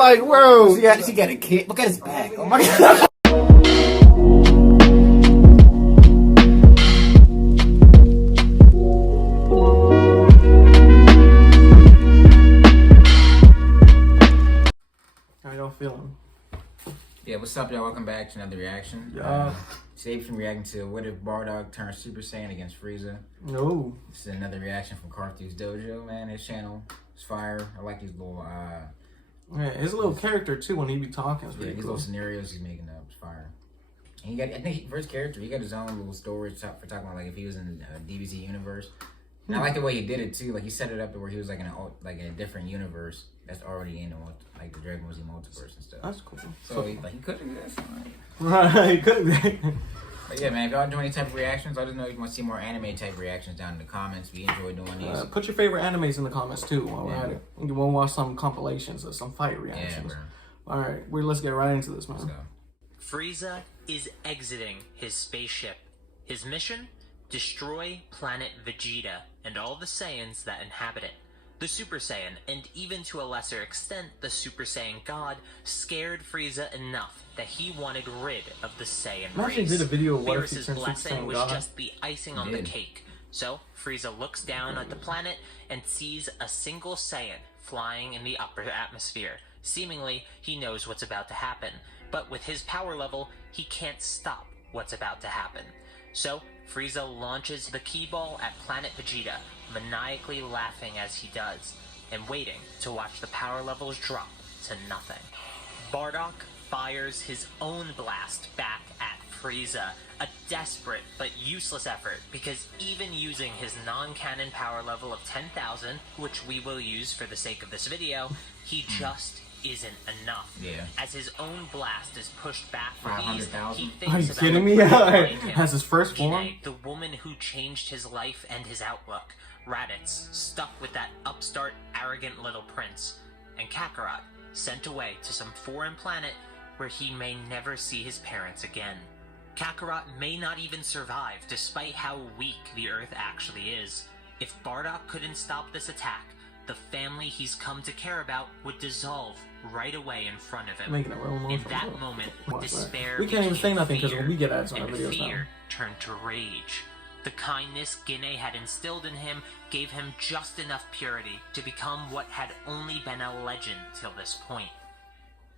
like, bro. She got a kid. Look at his back. Oh my god. How y'all feeling? Yeah, what's up, y'all? Welcome back to another reaction. Yeah. Today we're reacting to what if Bardock turned Super Saiyan against Frieza. No. This is another reaction from Carthew's Dojo, man. His channel is fire. I like these little Yeah, his little character too when he be talking. Is really these cool. little scenarios he's making up. It's fire. And he got, I think for his character, he got his own little story for talking about like if he was in the DBZ universe. And I like the way he did it too. Like he set it up to where he was like in a different universe that's already in like the Dragon Ball Z multiverse and stuff. That's cool. So he could have did that. Right, he could have. But yeah, man, if y'all do any type of reactions, let us know if you want to see more anime type reactions down in the comments. We enjoy doing these. Put your favorite animes in the comments too while we're at it. You want to watch some compilations or some fight reactions. Yeah, all right, let's get right into this, man. Let's go. Frieza is exiting his spaceship. His mission? Destroy planet Vegeta and all the Saiyans that inhabit it. The Super Saiyan, and even to a lesser extent the Super Saiyan God, scared Frieza enough that he wanted rid of the Saiyan race. Imagine did a video of what if he Beerus's turned Super blessing Saiyan was God. just the icing on the cake. So, Frieza looks down at the planet and sees a single Saiyan flying in the upper atmosphere. Seemingly, he knows what's about to happen, but with his power level, he can't stop what's about to happen. So, Frieza launches the Ki Ball at planet Vegeta, maniacally laughing as he does, and waiting to watch the power levels drop to nothing. Bardock fires his own blast back at Frieza, a desperate but useless effort, because even using his non-canon power level of 10,000, which we will use for the sake of this video, he just isn't enough. Yeah. As his own blast is pushed back for ease, 500,000? he Are thinks you about kidding me? behind him. Has his first form? Gine, the woman who changed his life and his outlook. Raditz, stuck with that upstart, arrogant little prince. And Kakarot, sent away to some foreign planet where he may never see his parents again. Kakarot may not even survive, despite how weak the Earth actually is. If Bardock couldn't stop this attack, the family he's come to care about would dissolve right away in front of him. Making it real In emotional. that moment, despair We can't even say became nothing because fear, when we get ads on our and videos now. fear turned to rage. The kindness Gine had instilled in him gave him just enough purity to become what had only been a legend till this point.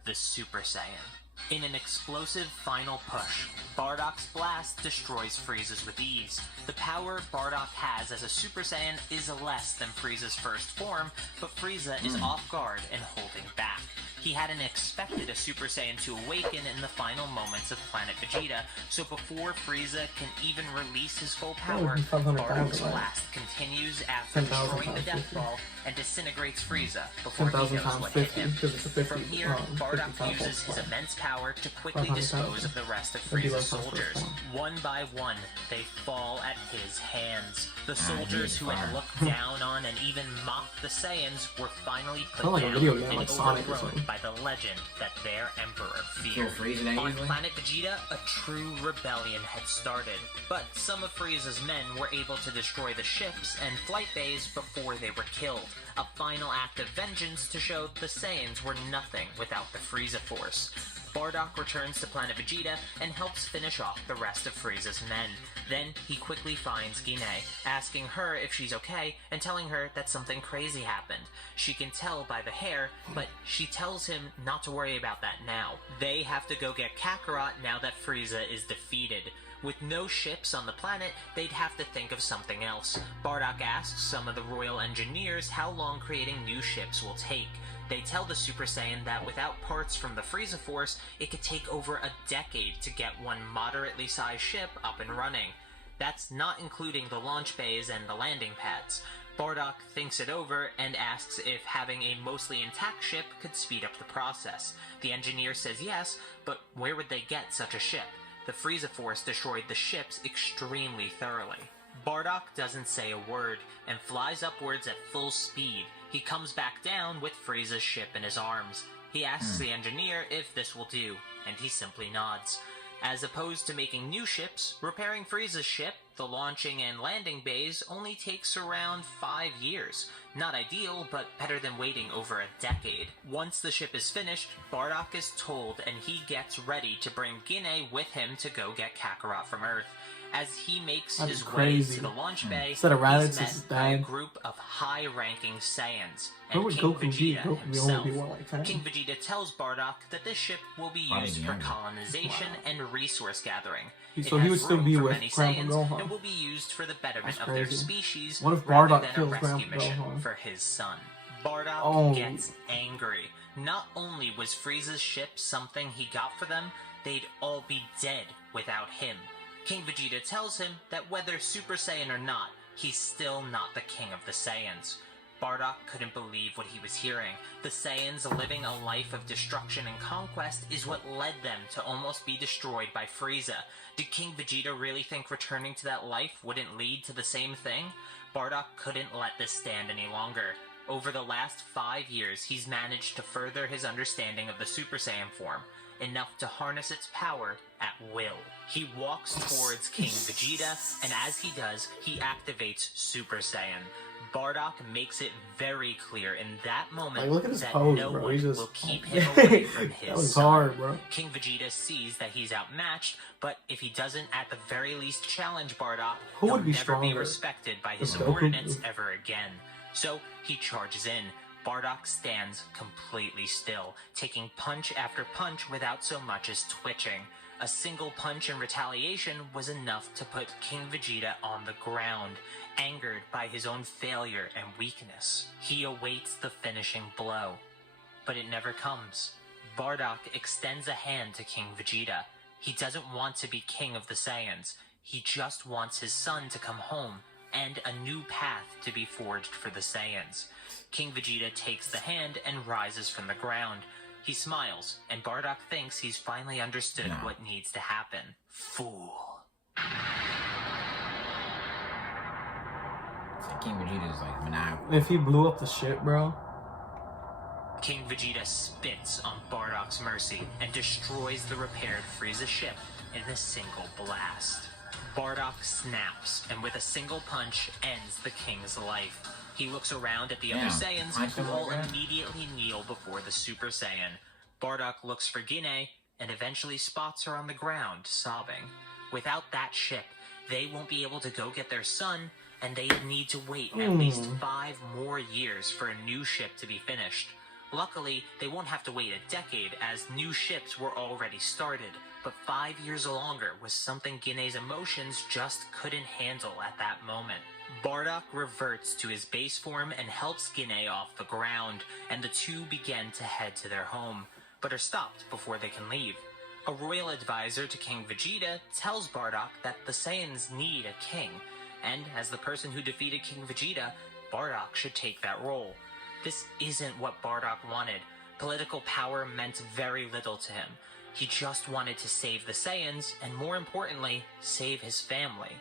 The Super Saiyan. In an explosive final push, Bardock's blast destroys Frieza's with ease. The power Bardock has as a Super Saiyan is less than Frieza's first form, but Frieza is off guard and holding back. He hadn't expected a Super Saiyan to awaken in the final moments of planet Vegeta, so before Frieza can even release his full power, Bardock's blast continues after destroying the Death Ball and disintegrates Frieza before he knows what hit him. From here, Bardock uses his immense power to quickly dispose of the rest of Frieza's soldiers. One by one, they fall at his hands. The soldiers who had looked down on and even mocked the Saiyans were finally put down and overthrown by the legend that their emperor feared. On planet Vegeta, a true rebellion had started, but some of Frieza's men were able to destroy the ships and flight bays before they were killed. A final act of vengeance to show the Saiyans were nothing without the Frieza Force. Bardock returns to planet Vegeta and helps finish off the rest of Frieza's men. Then he quickly finds Gine, asking her if she's okay and telling her that something crazy happened. She can tell by the hair, but she tells him not to worry about that now. They have to go get Kakarot now that Frieza is defeated. With no ships on the planet, they'd have to think of something else. Bardock asks some of the royal engineers how long creating new ships will take. They tell the Super Saiyan that without parts from the Frieza Force, it could take over a decade to get one moderately sized ship up and running. That's not including the launch bays and the landing pads. Bardock thinks it over and asks if having a mostly intact ship could speed up the process. The engineer says yes, but where would they get such a ship? The Frieza Force destroyed the ships extremely thoroughly. Bardock doesn't say a word and flies upwards at full speed. He comes back down with Frieza's ship in his arms. He asks the engineer if this will do, and he simply nods. As opposed to making new ships, repairing Frieza's ship The launching and landing bays only takes around 5 years. Not ideal, but better than waiting over a decade. Once the ship is finished, Bardock is told and he gets ready to bring Guinea with him to go get Kakarot from Earth. As he makes his way to the launch bay, he's met by a group of high-ranking Saiyans, and King Vegeta himself. King Vegeta tells Bardock that this ship will be used for colonization and resource gathering. So he would still be with Grandpa Gohan. And will be used for the betterment of their species, what if rather Bardock than a kills rescue Grandpa mission Gohan? for his son. Bardock gets angry. Not only was Frieza's ship something he got for them, they'd all be dead without him. King Vegeta tells him that whether Super Saiyan or not, he's still not the king of the Saiyans. Bardock couldn't believe what he was hearing. The Saiyans living a life of destruction and conquest is what led them to almost be destroyed by Frieza. Did King Vegeta really think returning to that life wouldn't lead to the same thing? Bardock couldn't let this stand any longer. Over the last 5 years, he's managed to further his understanding of the Super Saiyan form, enough to harness its power at will. He walks towards King Vegeta, and as he does, he activates Super Saiyan. Bardock makes it very clear in that moment that no one will keep him away from his son. King Vegeta sees that he's outmatched, but if he doesn't at the very least challenge Bardock, he'll never be respected by his subordinates ever again. So he charges in. Bardock stands completely still, taking punch after punch without so much as twitching. A single punch in retaliation was enough to put King Vegeta on the ground, angered by his own failure and weakness. He awaits the finishing blow, but it never comes. Bardock extends a hand to King Vegeta. He doesn't want to be king of the Saiyans. He just wants his son to come home and a new path to be forged for the Saiyans. King Vegeta takes the hand and rises from the ground. He smiles, and Bardock thinks he's finally understood what needs to happen. Fool. So King Vegeta is like maniacal. If he blew up the ship, bro. King Vegeta spits on Bardock's mercy and destroys the repaired Frieza ship in a single blast. Bardock snaps, and with a single punch ends the king's life. He looks around at the other Saiyans, who all immediately kneel before the Super Saiyan. Bardock looks for Guinea, and eventually spots her on the ground, sobbing. Without that ship, they won't be able to go get their son, and they need to wait at least 5 more years for a new ship to be finished. Luckily, they won't have to wait a decade, as new ships were already started. But 5 years longer was something Guinea's emotions just couldn't handle at that moment. Bardock reverts to his base form and helps Guinea off the ground, and the two begin to head to their home, but are stopped before they can leave. A royal advisor to King Vegeta tells Bardock that the Saiyans need a king, and as the person who defeated King Vegeta, Bardock should take that role. This isn't what Bardock wanted. Political power meant very little to him. He just wanted to save the Saiyans, and more importantly, save his family.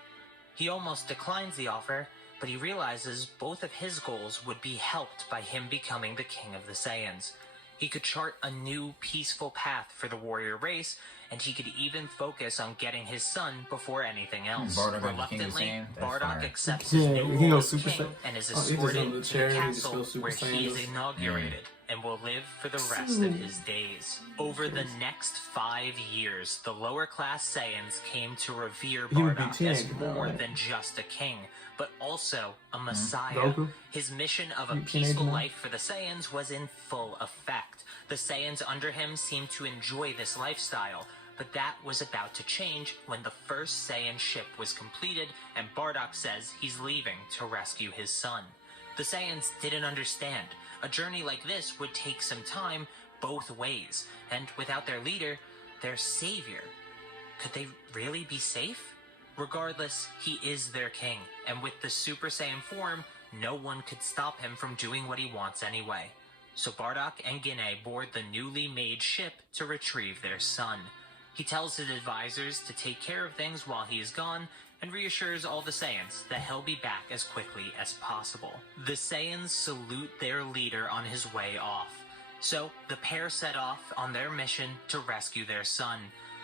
He almost declines the offer, but he realizes both of his goals would be helped by him becoming the king of the Saiyans. He could chart a new, peaceful path for the warrior race, and he could even focus on getting his son before anything else. Reluctantly, Bardock accepts his new role as king and is escorted to the castle where he is inaugurated and will live for the rest of his days. Over the next 5 years, the lower-class Saiyans came to revere Bardock as more than just a king, but also a messiah. His mission of a peaceful life for the Saiyans was in full effect. The Saiyans under him seemed to enjoy this lifestyle, but that was about to change when the first Saiyan ship was completed and Bardock says he's leaving to rescue his son. The Saiyans didn't understand. A journey like this would take some time both ways, and without their leader, their savior, could they really be safe? Regardless, he is their king, and with the Super Saiyan form, no one could stop him from doing what he wants anyway. So Bardock and Guinea board the newly made ship to retrieve their son. He tells his advisors to take care of things while he is gone, and reassures all the Saiyans that he'll be back as quickly as possible. The Saiyans salute their leader on his way off. So the pair set off on their mission to rescue their son.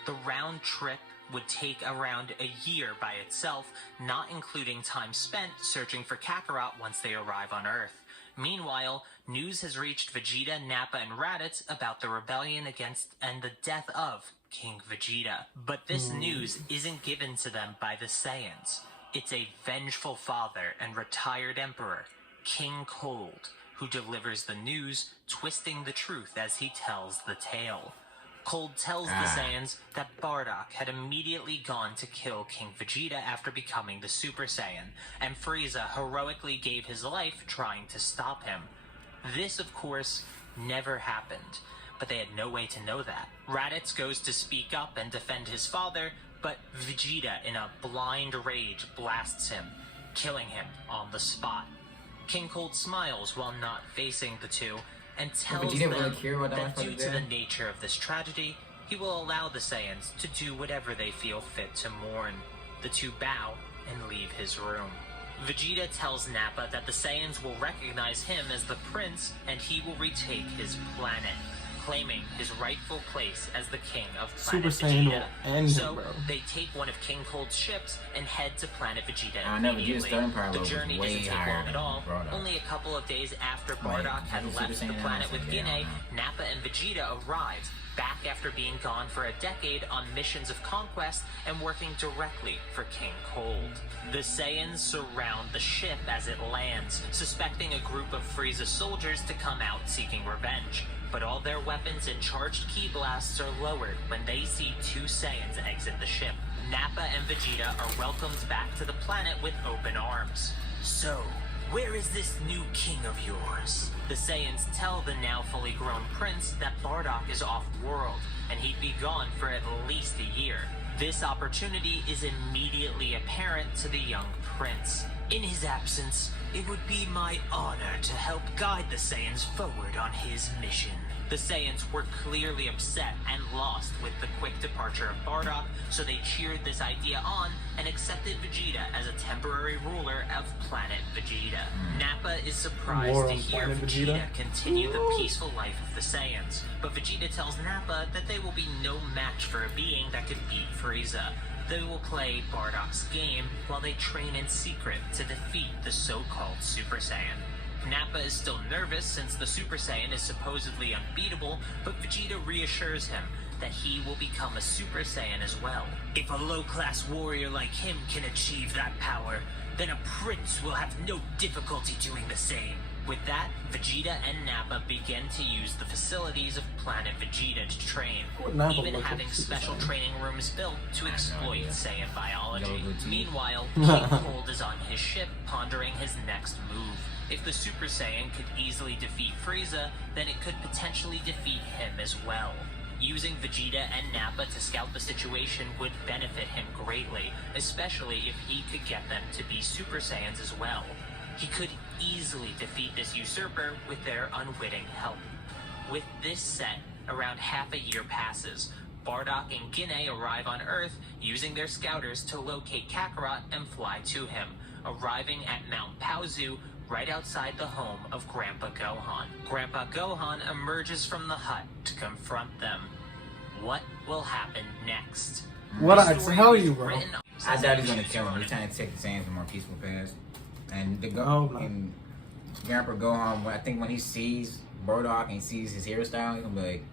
The round trip would take around a year by itself, not including time spent searching for Kakarot once they arrive on Earth. Meanwhile, news has reached Vegeta, Nappa, and Raditz about the rebellion against and the death of King Vegeta. But this news isn't given to them by the Saiyans. It's a vengeful father and retired emperor, King Cold, who delivers the news, twisting the truth as he tells the tale. Cold tells the Saiyans that Bardock had immediately gone to kill King Vegeta after becoming the Super Saiyan, and Frieza heroically gave his life trying to stop him. This, of course, never happened, but they had no way to know that. Raditz goes to speak up and defend his father, but Vegeta, in a blind rage, blasts him, killing him on the spot. King Cold smiles while not facing the two, and tells them that due to the nature of this tragedy, he will allow the Saiyans to do whatever they feel fit to mourn. The two bow and leave his room. Vegeta tells Nappa that the Saiyans will recognize him as the prince and he will retake his planet, claiming his rightful place as the king of planet Vegeta. So they take one of King Cold's ships and head to planet Vegeta immediately. The journey doesn't take long at all. Only a couple of days after Bardock had left the planet with Guinea, Nappa and Vegeta arrived, back after being gone for a decade on missions of conquest and working directly for King Cold. The Saiyans surround the ship as it lands, suspecting a group of Frieza soldiers to come out seeking revenge. But all their weapons and charged ki blasts are lowered when they see two Saiyans exit the ship. Nappa and Vegeta are welcomed back to the planet with open arms. So, where is this new king of yours? The Saiyans tell the now fully grown prince that Bardock is off-world, and he'd be gone for at least a year. This opportunity is immediately apparent to the young prince. In his absence, it would be my honor to help guide the Saiyans forward on his mission. The Saiyans were clearly upset and lost with the quick departure of Bardock, so they cheered this idea on and accepted Vegeta as a temporary ruler of planet Vegeta. Nappa is surprised to hear Vegeta continue the peaceful life of the Saiyans, but Vegeta tells Nappa that they will be no match for a being that could beat Frieza. They will play Bardock's game while they train in secret to defeat the so-called Super Saiyan. Nappa is still nervous since the Super Saiyan is supposedly unbeatable, but Vegeta reassures him that he will become a Super Saiyan as well. If a low-class warrior like him can achieve that power, then a prince will have no difficulty doing the same. With that, Vegeta and Nappa begin to use the facilities of planet Vegeta to train, even having special training rooms built to exploit Saiyan biology. Meanwhile, King Cold is on his ship pondering his next move. If the Super Saiyan could easily defeat Frieza, then it could potentially defeat him as well. Using Vegeta and Nappa to scout the situation would benefit him greatly, especially if he could get them to be Super Saiyans as well. He could easily defeat this usurper with their unwitting help. With this set, around half a year passes. Bardock and Guinea arrive on Earth using their scouters to locate Kakarot and fly to him, arriving at Mount Paozu right outside the home of Grandpa Gohan. Grandpa Gohan emerges from the hut to confront them. What will happen next? How are you, bro? I doubt he's gonna kill him. He's trying to take the Saiyans to a more peaceful path. And and Grandpa Gohan, I think when he sees Bardock and he sees his hairstyle, he's gonna be like,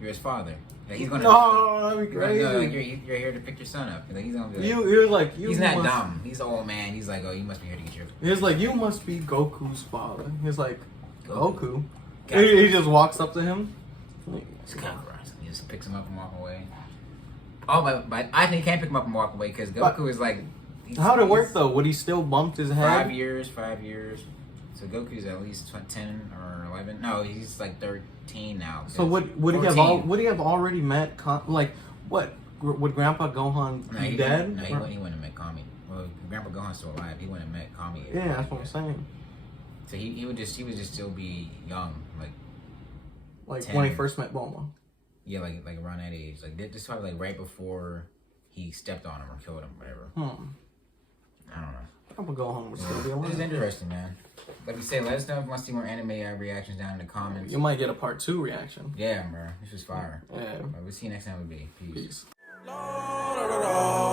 "You're his father." Like he's gonna. No, that'd be crazy. Like, you're here to pick your son up. Like he's gonna be like, you he's not dumb. He's an old man. He's like, oh, you must be here to get your. He's like, you must be Goku's father. He's like, Goku. He just walks up to him. It's Kakarot. He just picks him up and walk away. Oh, but I think he can't pick him up and walk away because Goku is like. How'd it work though? Would he still bumped his head? 5 years. So Goku's at least 10 or 11. No, he's like 13 now. So would he have already met would Grandpa Gohan be dead? No, he wouldn't have met Kami. Well, Grandpa Gohan's still alive. He wouldn't have met Kami. Yeah, that's what I'm saying. So he would just still be young, like 10. When he first met Bulma. Yeah, like around that age. Like this is probably like right before he stepped on him or killed him, whatever. I don't know. Grandpa Gohan would still be alive. This is interesting, man. Like we said, let us know if you want to see more anime reactions down in the comments. You might get a part 2 reaction. Yeah, bro. This was fire. Yeah. We'll see you next time. Peace. Peace. Bardock.